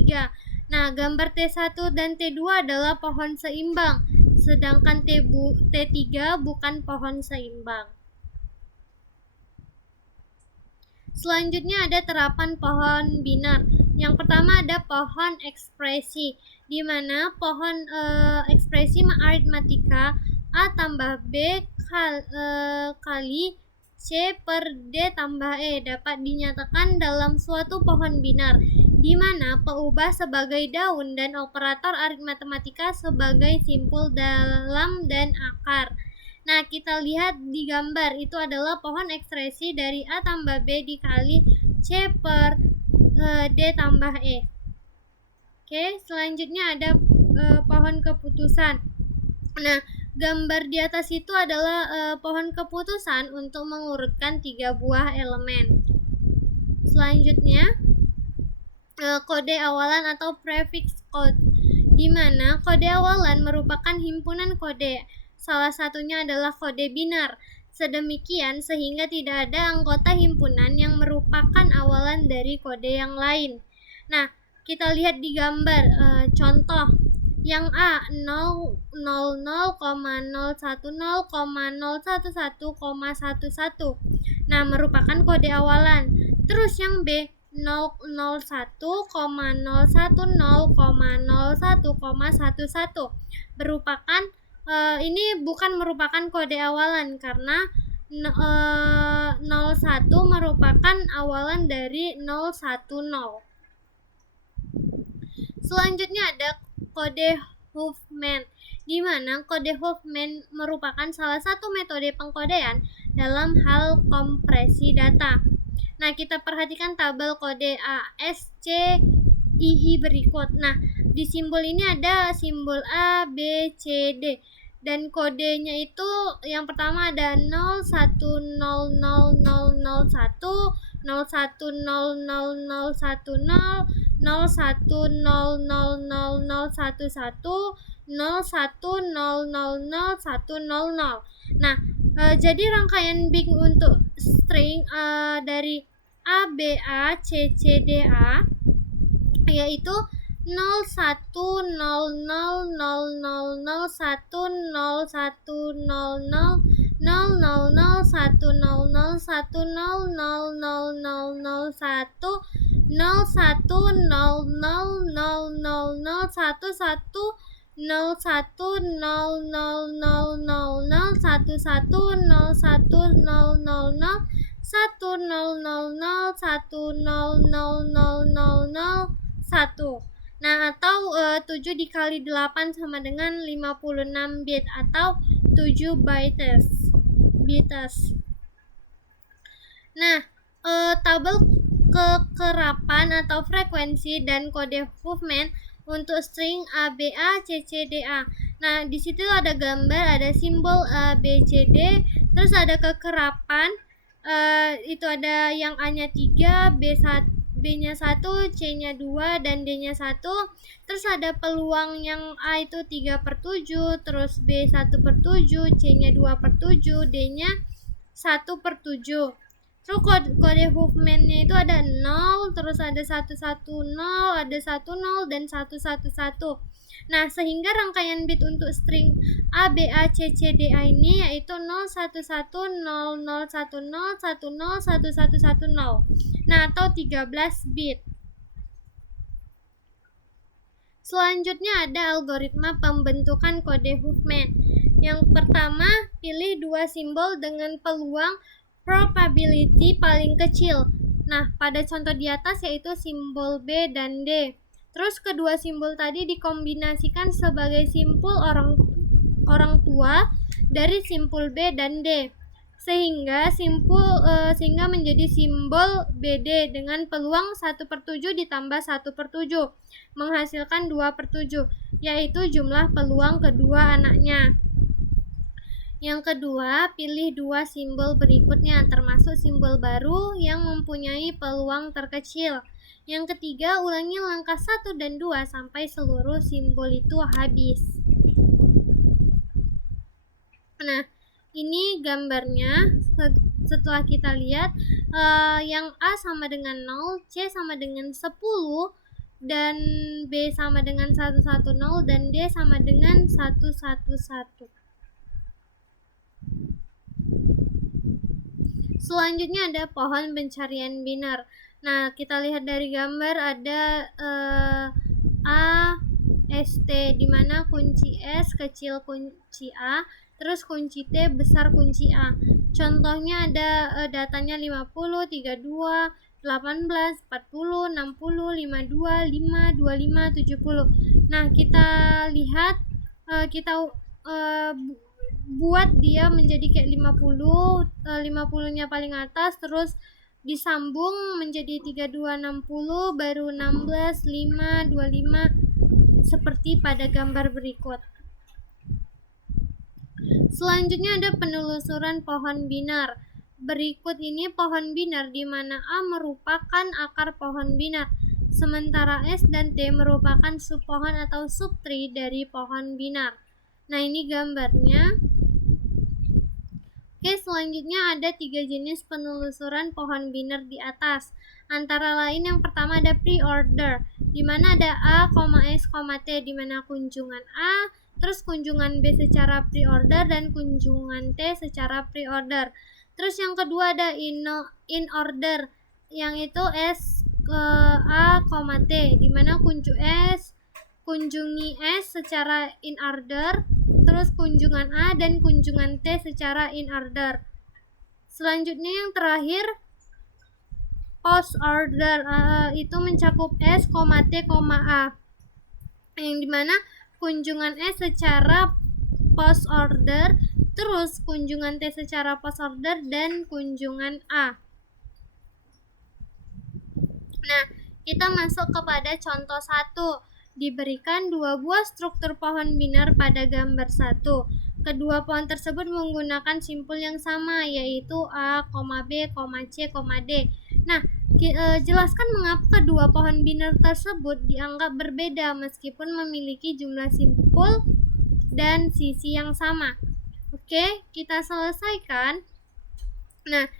Nah, gambar T1 dan T2 adalah pohon seimbang, sedangkan T3 bukan pohon seimbang. Selanjutnya ada terapan pohon biner. Yang pertama ada pohon ekspresi, di mana pohon ekspresi aritmatika A tambah B kali C per D tambah E dapat dinyatakan dalam suatu pohon biner, di mana peubah sebagai daun dan operator aritmatika sebagai simpul dalam dan akar. Nah, kita lihat di gambar itu adalah pohon ekspresi dari A tambah B dikali C per D tambah E. Oke, selanjutnya ada pohon keputusan. Nah, gambar di atas itu adalah pohon keputusan untuk mengurutkan 3 buah elemen. Selanjutnya, kode awalan atau prefix code, di mana kode awalan merupakan himpunan kode. Salah satunya adalah kode biner. Sedemikian sehingga tidak ada anggota himpunan yang merupakan awalan dari kode yang lain. Nah, kita lihat di gambar contoh. Yang A 000,010,011,11. Nah, merupakan kode awalan. Terus yang B 001,010,01,11 merupakan ini bukan merupakan kode awalan karena 01 merupakan awalan dari 010. Selanjutnya ada kode Huffman, di mana kode Huffman merupakan salah satu metode pengkodean dalam hal kompresi data. Nah, kita perhatikan tabel kode A, S, C, I berikut. Nah, di simbol ini ada simbol A, B, C, D. Dan kodenya itu yang pertama ada 010001, 010010, 01000011, 01000100. Nah, jadi rangkaian bit untuk string dari A, B, A, C, C, D, A yaitu 1. Nah, atau 7 dikali 8 sama dengan 56 bit atau 7 bytes. Nah, tabel kekerapan atau frekuensi dan kode Huffman untuk string A, B, A, C, C, D, A. Nah, di situ ada gambar, ada simbol A, B, C, D, terus ada kekerapan, itu ada yang A-nya 3, B-nya 1, C-nya 2, dan D-nya 1. Terus ada peluang yang A itu 3/7, terus B 1/7, C-nya 2/7, D-nya 1/7. Terus kode Huffman-nya itu ada 0, terus ada 110, ada 10, dan 111. Nah, sehingga rangkaian bit untuk string A, B, A, C, C, D, A ini yaitu 0110010101110. Nah, atau 13 bit. Selanjutnya ada algoritma pembentukan kode Huffman. Yang pertama, pilih 2 simbol dengan peluang probability paling kecil. Nah, pada contoh di atas yaitu simbol B dan D. Terus kedua simbol tadi dikombinasikan sebagai simpul orang tua dari simpul B dan D, sehingga menjadi simbol BD dengan peluang 1/7 ditambah 1/7 menghasilkan 2/7, yaitu jumlah peluang kedua anaknya. Yang kedua, pilih dua simbol berikutnya termasuk simbol baru yang mempunyai peluang terkecil. Yang ketiga, ulangi langkah 1 dan 2 sampai seluruh simbol itu habis. Nah, ini gambarnya. Setelah kita lihat, yang A sama dengan 0, C sama dengan 10, dan B sama dengan 110, dan D sama dengan 111. Selanjutnya ada pohon pencarian biner. Nah, kita lihat dari gambar ada A, S, T, di mana kunci S kecil kunci A, terus kunci T besar kunci A. Contohnya ada datanya 50, 32, 18, 40, 60, 52, 5, 25, 70. Nah, kita lihat, kita buat dia menjadi kayak 50, 50-nya paling atas, terus disambung menjadi 32, 60, baru 16, 5, 25, seperti pada gambar berikut. Selanjutnya ada penelusuran pohon biner. Berikut ini pohon biner di mana A merupakan akar pohon biner, sementara S dan T merupakan subpohon atau subtree dari pohon biner. Nah, ini gambarnya. Oke, selanjutnya ada 3 jenis penelusuran pohon biner di atas. Antara lain yang pertama ada pre-order, di mana ada A, S, T, di mana kunjungan A, terus kunjungan B secara pre-order, dan kunjungan T secara pre-order. Terus yang kedua ada in order, yang itu S, A, T, di mana kunjungi S secara in order, terus kunjungan A dan kunjungan T secara in order. Selanjutnya yang terakhir post order, itu mencakup S, T, A, yang dimana kunjungan S secara post order, terus kunjungan T secara post order, dan kunjungan A. Nah, kita masuk kepada contoh 1. Diberikan 2 buah struktur pohon biner pada gambar 1. Kedua pohon tersebut menggunakan simpul yang sama, yaitu A, B, C, D. Nah, jelaskan mengapa kedua pohon biner tersebut dianggap berbeda meskipun memiliki jumlah simpul dan sisi yang sama. Oke, kita selesaikan. Nah,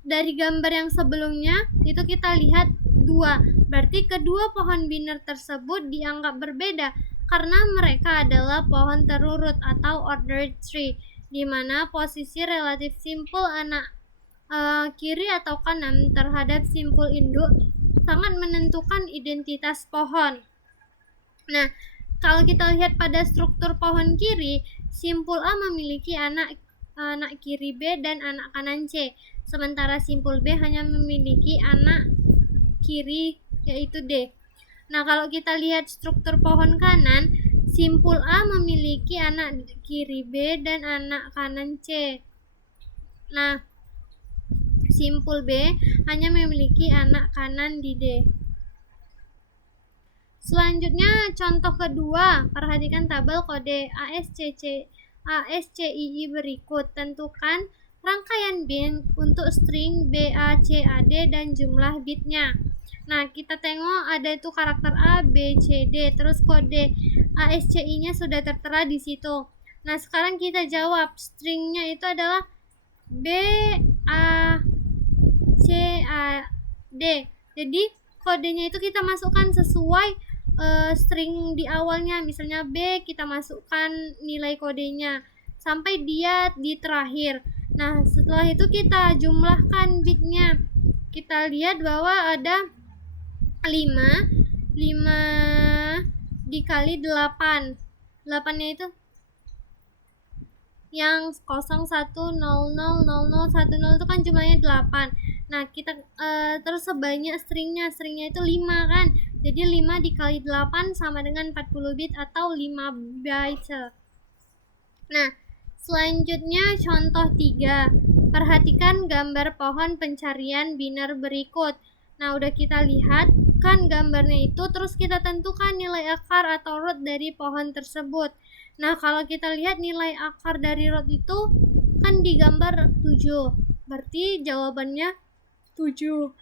dari gambar yang sebelumnya itu kita lihat 2. Berarti kedua pohon biner tersebut dianggap berbeda karena mereka adalah pohon terurut atau ordered tree, di mana posisi relatif simpul anak kiri atau kanan terhadap simpul induk sangat menentukan identitas pohon. Nah, kalau kita lihat pada struktur pohon kiri, simpul A memiliki anak kiri B dan anak kanan C, sementara simpul B hanya memiliki anak kiri yaitu D. Nah, kalau kita lihat struktur pohon kanan, simpul A memiliki anak kiri B dan anak kanan C. Nah, simpul B hanya memiliki anak kanan di D. Selanjutnya contoh kedua, perhatikan tabel kode ASCII berikut. Tentukan rangkaian bin untuk string BACAD dan jumlah bitnya. Nah, kita tengok ada itu karakter A, B, C, D, terus kode ASCII-nya sudah tertera di situ. Nah, sekarang kita jawab, stringnya itu adalah B, A, C, A, D. Jadi, kodenya itu kita masukkan sesuai string di awalnya. Misalnya B, kita masukkan nilai kodenya sampai dia di terakhir. Nah, setelah itu kita jumlahkan bitnya. Kita lihat bahwa ada 5 dikali 8. 8-nya itu yang 0, 1, 0, 0, 0, 0, 1, 0 itu kan jumlahnya 8. Nah, kita terus sebanyak stringnya itu 5 kan. Jadi 5 dikali 8 sama dengan 40 bit atau 5 byte. Nah, selanjutnya contoh 3. Perhatikan gambar pohon pencarian biner berikut. Nah, udah kita lihat kan gambarnya itu, terus kita tentukan nilai akar atau root dari pohon tersebut. Nah, kalau kita lihat nilai akar dari root itu kan di gambar 7. Berarti jawabannya 7.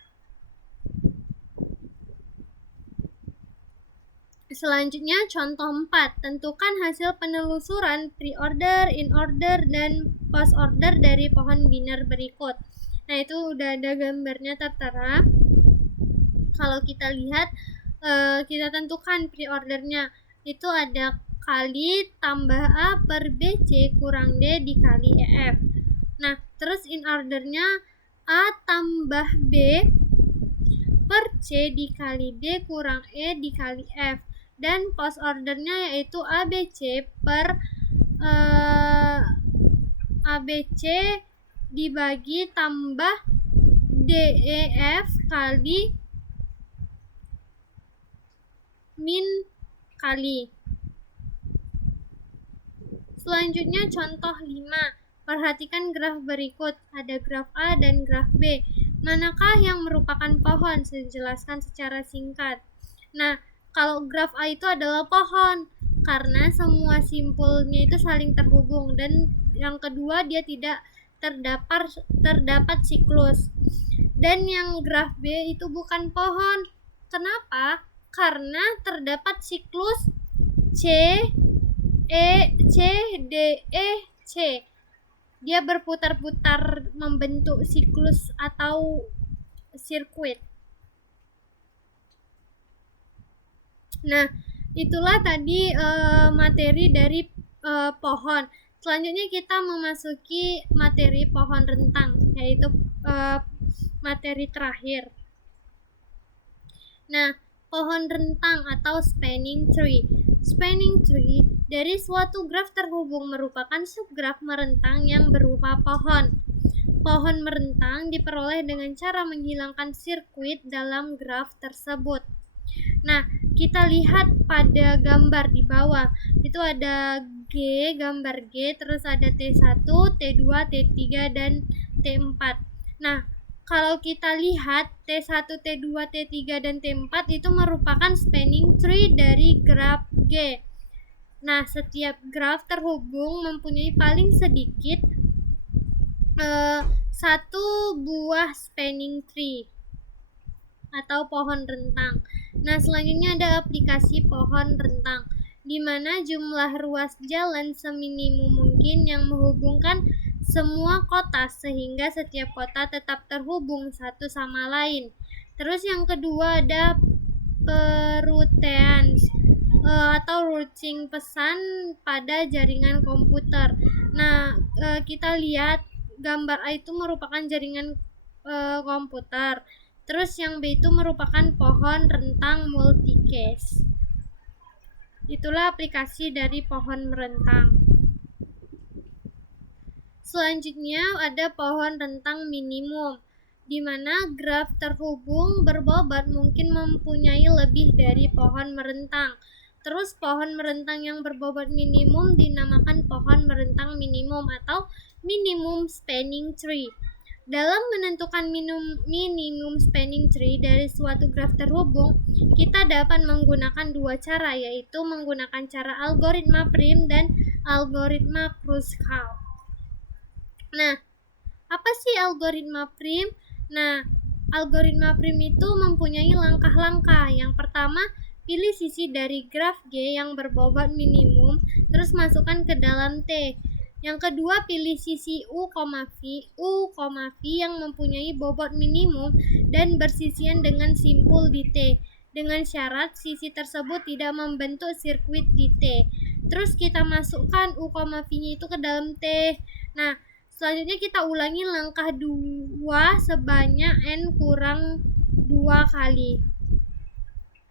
Selanjutnya contoh 4. Tentukan hasil penelusuran pre-order, in-order, dan post-order dari pohon biner berikut. Nah, itu udah ada gambarnya tertera. Kalau kita lihat, kita tentukan pre-ordernya. Itu ada kali tambah A per BC kurang D dikali EF. Nah, terus in-ordernya A tambah B per C dikali D kurang E dikali F. Dan post ordernya yaitu ABC per ABC dibagi tambah DEF kali min kali. Selanjutnya contoh 5. Perhatikan graf berikut. Ada graf A dan graf B. Manakah yang merupakan pohon? Saya jelaskan secara singkat. Nah, kalau graf A itu adalah pohon karena semua simpulnya itu saling terhubung, dan yang kedua dia tidak terdapat siklus. Dan yang graf B itu bukan pohon. Kenapa? Karena terdapat siklus C D E C. Dia berputar-putar membentuk siklus atau sirkuit. Nah, itulah tadi materi dari pohon. Selanjutnya kita memasuki materi pohon rentang, yaitu materi terakhir. Nah, pohon rentang atau spanning tree. Spanning tree dari suatu graf terhubung merupakan subgraf merentang yang berupa pohon. Pohon merentang diperoleh dengan cara menghilangkan sirkuit dalam graf tersebut. Nah, kita lihat pada gambar di bawah. Itu ada G, gambar G, terus ada T1, T2, T3, dan T4. Nah, kalau kita lihat T1, T2, T3, dan T4 itu merupakan spanning tree dari graf G. Nah, setiap graf terhubung mempunyai paling sedikit satu buah spanning tree atau pohon rentang. Nah, selanjutnya ada aplikasi pohon rentang, di mana jumlah ruas jalan seminimum mungkin yang menghubungkan semua kota sehingga setiap kota tetap terhubung satu sama lain. Terus yang kedua ada peruteans atau routing pesan pada jaringan komputer. Nah, kita lihat gambar A itu merupakan jaringan komputer. Terus yang B itu merupakan pohon rentang multicast. Itulah aplikasi dari pohon merentang. Selanjutnya ada pohon rentang minimum, di mana graf terhubung berbobot mungkin mempunyai lebih dari pohon merentang. Terus pohon merentang yang berbobot minimum dinamakan pohon merentang minimum atau minimum spanning tree. Dalam menentukan minimum spanning tree dari suatu graf terhubung, kita dapat menggunakan dua cara, yaitu menggunakan cara algoritma prim dan algoritma Kruskal. Nah, apa sih algoritma prim? Nah, algoritma prim itu mempunyai langkah-langkah. Yang pertama, pilih sisi dari graf G yang berbobot minimum, terus masukkan ke dalam T. Yang kedua, pilih sisi U, V yang mempunyai bobot minimum dan bersisian dengan simpul di T, dengan syarat sisi tersebut tidak membentuk sirkuit di T. Terus kita masukkan U, V-nya itu ke dalam T. Nah, selanjutnya kita ulangi langkah 2 sebanyak N kurang 2 kali.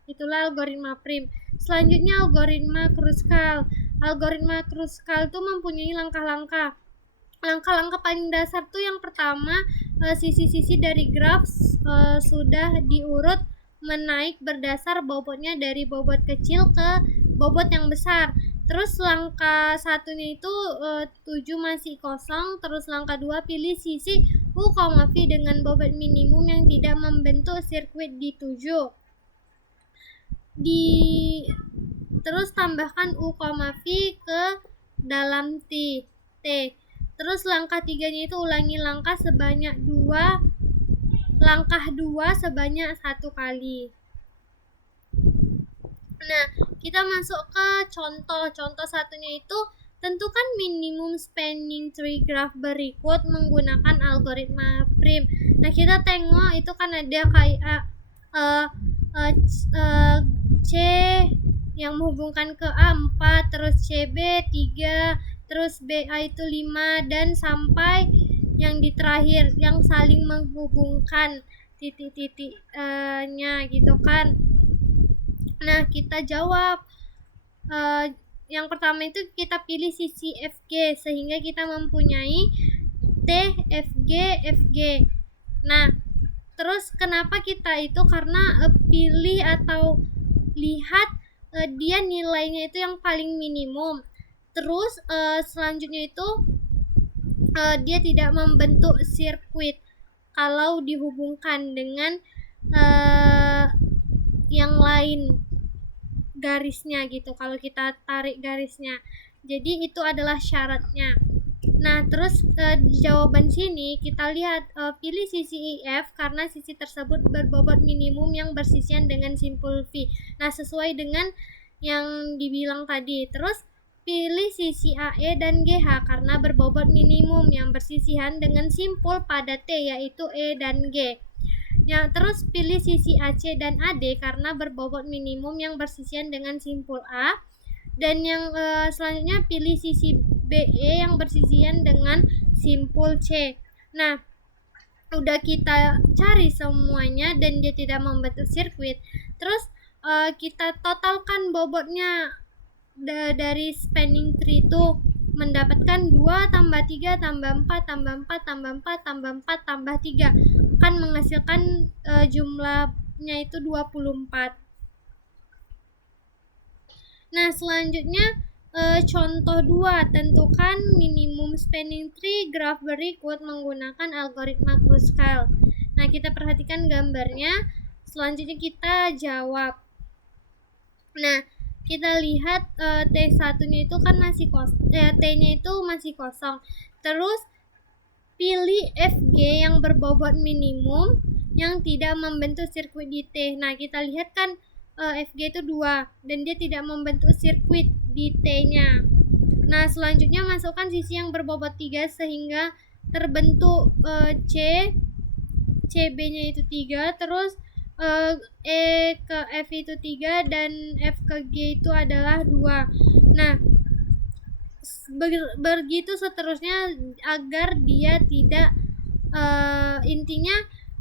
Itulah algoritma prim. Selanjutnya algoritma Kruskal. Algoritma Kruskal itu mempunyai langkah-langkah. Langkah-langkah paling dasar tuh yang pertama, sisi-sisi dari graf sudah diurut menaik berdasar bobotnya dari bobot kecil ke bobot yang besar. Terus langkah satunya itu 7 masih kosong. Terus langkah 2 pilih sisi U, V dengan bobot minimum yang tidak membentuk sirkuit di 7. Terus tambahkan U, V ke dalam T. Terus langkah 3-nya itu ulangi langkah 2 sebanyak 1 kali. Nah, kita masuk ke contoh satunya itu tentukan minimum spanning tree graph berikut menggunakan algoritma prim. Nah, kita tengok itu kan ada kayak C yang menghubungkan ke A 4, terus CB 3, terus BA itu 5, dan sampai yang di terakhir yang saling menghubungkan titik-titiknya gitu kan. Nah, kita jawab. Yang pertama itu kita pilih sisi FG sehingga kita mempunyai T, FG, FG. Nah, terus kenapa kita itu karena pilih atau lihat dia nilainya itu yang paling minimum. Terus selanjutnya itu dia tidak membentuk sirkuit kalau dihubungkan dengan yang lain garisnya gitu, kalau kita tarik garisnya. Jadi itu adalah syaratnya. Nah, terus di jawaban sini kita lihat pilih sisi IF karena sisi tersebut berbobot minimum yang bersisian dengan simpul V. Nah, sesuai dengan yang dibilang tadi. Terus pilih sisi AE dan GH karena berbobot minimum yang bersisian dengan simpul pada T, yaitu E dan G. Ya, terus pilih sisi AC dan AD karena berbobot minimum yang bersisian dengan simpul A. Dan yang selanjutnya pilih sisi BE yang bersisian dengan simpul C. Nah, udah kita cari semuanya dan dia tidak membentuk sirkuit. Terus kita totalkan bobotnya dari spanning tree itu mendapatkan 2 tambah 3 tambah 4 tambah 4 tambah 4 tambah 4 tambah 3 kan menghasilkan jumlahnya itu 24. Nah, selanjutnya contoh 2, tentukan minimum spanning tree graph berikut menggunakan algoritma Kruskal. Nah, kita perhatikan gambarnya. Selanjutnya kita jawab. Nah, kita lihat T1-nya itu kan masih T-nya itu masih kosong. Terus pilih FG yang berbobot minimum yang tidak membentuk sirkuit di T. Nah, kita lihat kan FG itu 2 dan dia tidak membentuk sirkuit di T-nya. Nah, selanjutnya masukkan sisi yang berbobot 3 sehingga terbentuk CB-nya itu 3, terus E ke F itu 3 dan F ke G itu adalah 2. Nah, begitu seterusnya agar dia tidak intinya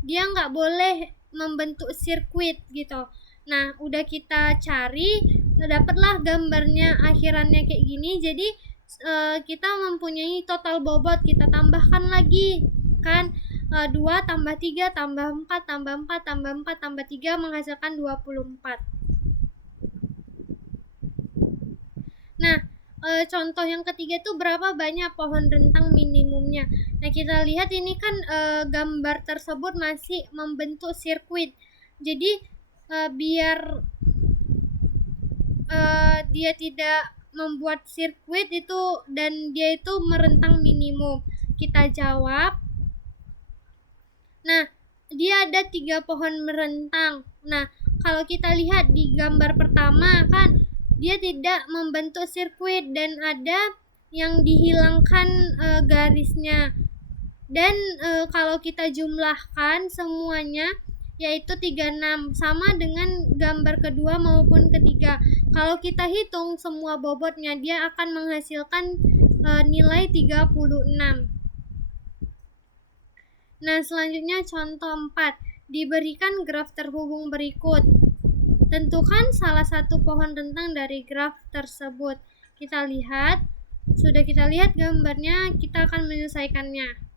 dia nggak boleh membentuk sirkuit gitu. Nah, udah kita cari, dapatlah gambarnya akhirannya kayak gini. Jadi kita mempunyai total bobot, kita tambahkan lagi kan 2 tambah 3 tambah 4 tambah 4 tambah 4 tambah 3 menghasilkan 24. Nah, contoh yang ketiga itu berapa banyak pohon rentang minimumnya. Nah, kita lihat ini kan gambar tersebut masih membentuk sirkuit. Jadi biar dia tidak membuat sirkuit itu dan dia itu merentang minimum, kita jawab. Nah, dia ada 3 pohon merentang. Nah, kalau kita lihat di gambar pertama kan dia tidak membentuk sirkuit dan ada yang dihilangkan garisnya. Dan kalau kita jumlahkan semuanya yaitu 36, sama dengan gambar kedua maupun ketiga. Kalau kita hitung semua bobotnya, dia akan menghasilkan nilai 36. Nah, selanjutnya contoh 4. Diberikan graf terhubung berikut. Tentukan salah satu pohon rentang dari graf tersebut. Kita lihat, sudah kita lihat gambarnya, kita akan menyelesaikannya.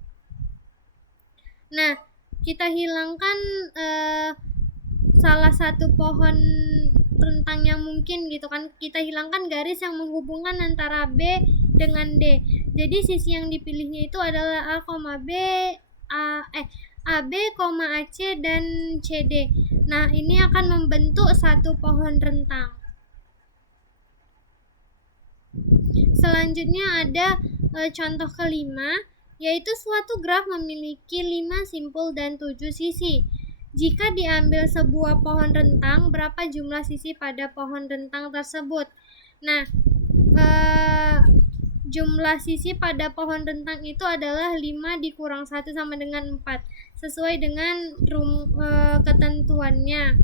Nah, kita hilangkan salah satu pohon rentang yang mungkin gitu kan. Kita hilangkan garis yang menghubungkan antara B dengan D. Jadi sisi yang dipilihnya itu adalah AB, AC dan CD. Nah, ini akan membentuk satu pohon rentang. Selanjutnya ada contoh kelima, yaitu suatu graf memiliki 5 simpul dan 7 sisi. Jika diambil sebuah pohon rentang, berapa jumlah sisi pada pohon rentang tersebut? Nah, jumlah sisi pada pohon rentang itu adalah 5 dikurang 1 sama dengan 4, sesuai dengan ketentuannya.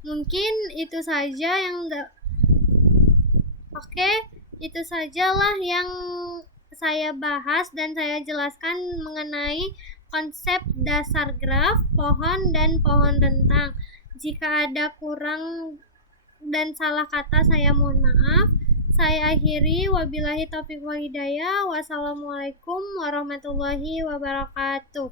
Mungkin itu saja yang itu sajalah yang saya bahas dan saya jelaskan mengenai konsep dasar graf, pohon, dan pohon rentang. Jika ada kurang dan salah kata, saya mohon maaf. Saya akhiri, wabillahi taufiq wal hidayah. Wassalamualaikum warahmatullahi wabarakatuh.